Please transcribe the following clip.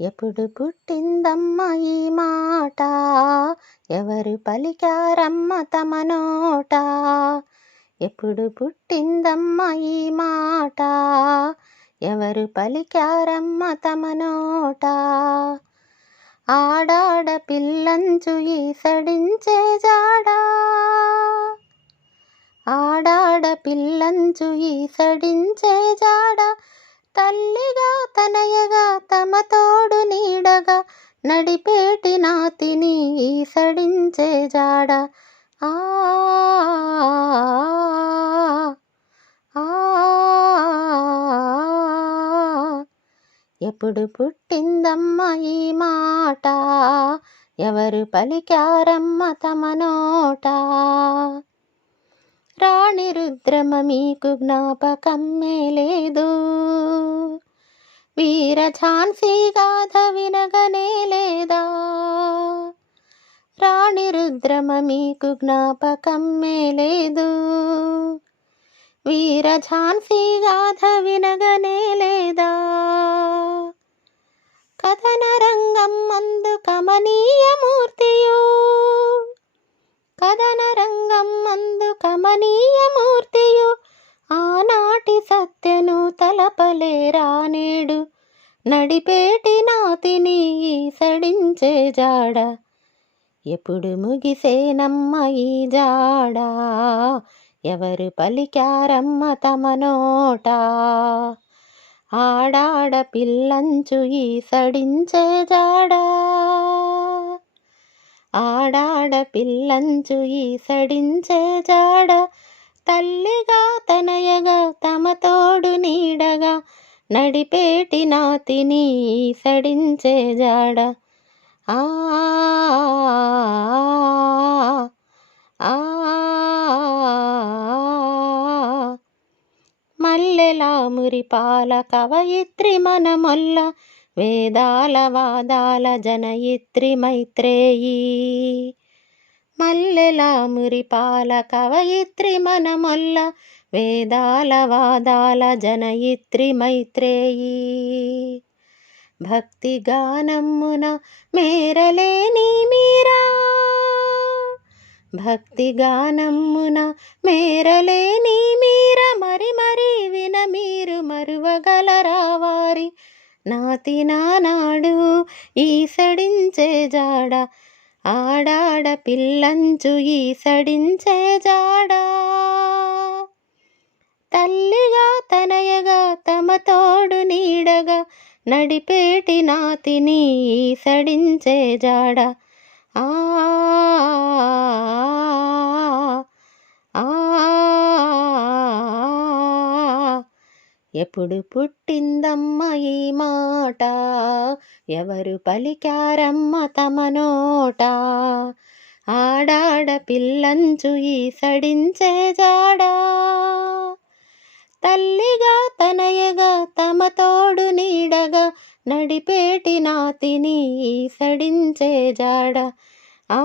ఎప్పుడు పుట్టిందమ్మ ఈ మాట, ఎవరు పలికారమ్మ తమ నోట. ఎప్పుడు పుట్టిందమ్మ ఈ మాట, ఎవరు పలికారమ్మ తమ నోట. ఆడాడ పిల్లంచు ఈసడించే జాడా, ఆడాడ పిల్లంచు ఈసడించే జాడ. తల్లిగా తనయగా తమ తోడు నీడగా, నడిపేటి నాతిని ఈసడించే జాడ. ఆ ఎప్పుడు పుట్టిందమ్మ ఈ మాట, ఎవరు పలికారమ్మ తమ నోట. రాణి రుద్రమ మీకు జ్ఞాపకమ్మే లేదు, వీర ఝాన్సీ గాథ వినగనే లేదా. రాణి రుద్రమ మీకు జ్ఞాపకమ్మే లేదు, వీర ఝాన్సీ గాథ వినగనే లేదా. కథన రంగం మందు కమనీయమూర్తియు, కథన రంగం మందు కమనీయమూర్తియు, ఆనాటి సత్యను తలపలేరా నేడు, నడిపేటి నాతిని ఈసడించే జాడ. ఎప్పుడు ముగిసేనమ్మ ఈ జాడ, ఎవరు పలికారమ్మ తమ నోట. ఆడాడ పిల్లంచు ఈసడించే జాడ, ఆడాడ పిల్లంచు ఈసడించే జాడ. తల్లిగా తనయగా తమ తోడు నీడగా, నడిపేటి నాతిని ఈసడించే జాడ. ఆ మల్లెలా మురిపాల కవయిత్రి మనమొల్ల, వేదాల వాదాల జనయిత్రి మైత్రేయి. మల్లెలా మురిపాల కవయిత్రి మనమొల్ల, వేదాల వాదాల జనయిత్రి మైత్రేయి. భక్తి గానమ్మున మేరలేని మీరా, భక్తి గానమ్మున మేరలేని మీర, మరి మరి విన మీరు మరువగలరా వారి నాతి నానాడు ఈసడించే జాడ. ఆడాడ పిల్లంచు ఈసడించే జాడ, తల్లిగా తనయగా తమ తోడు నీడగా, నడిపేటి నాతిని ఈసడించే జాడ. ఆ ఎప్పుడు పుట్టిందమ్మ ఈ మాట, ఎవరు పలికారమ్మ తమ నోట. ఆడాడ పిల్లంచు ఈసడించే జాడ, తల్లిగా తనయగా తమ తోడు నీడగా, నడిపేటి నాతిని ఈసడించే జాడ. ఆ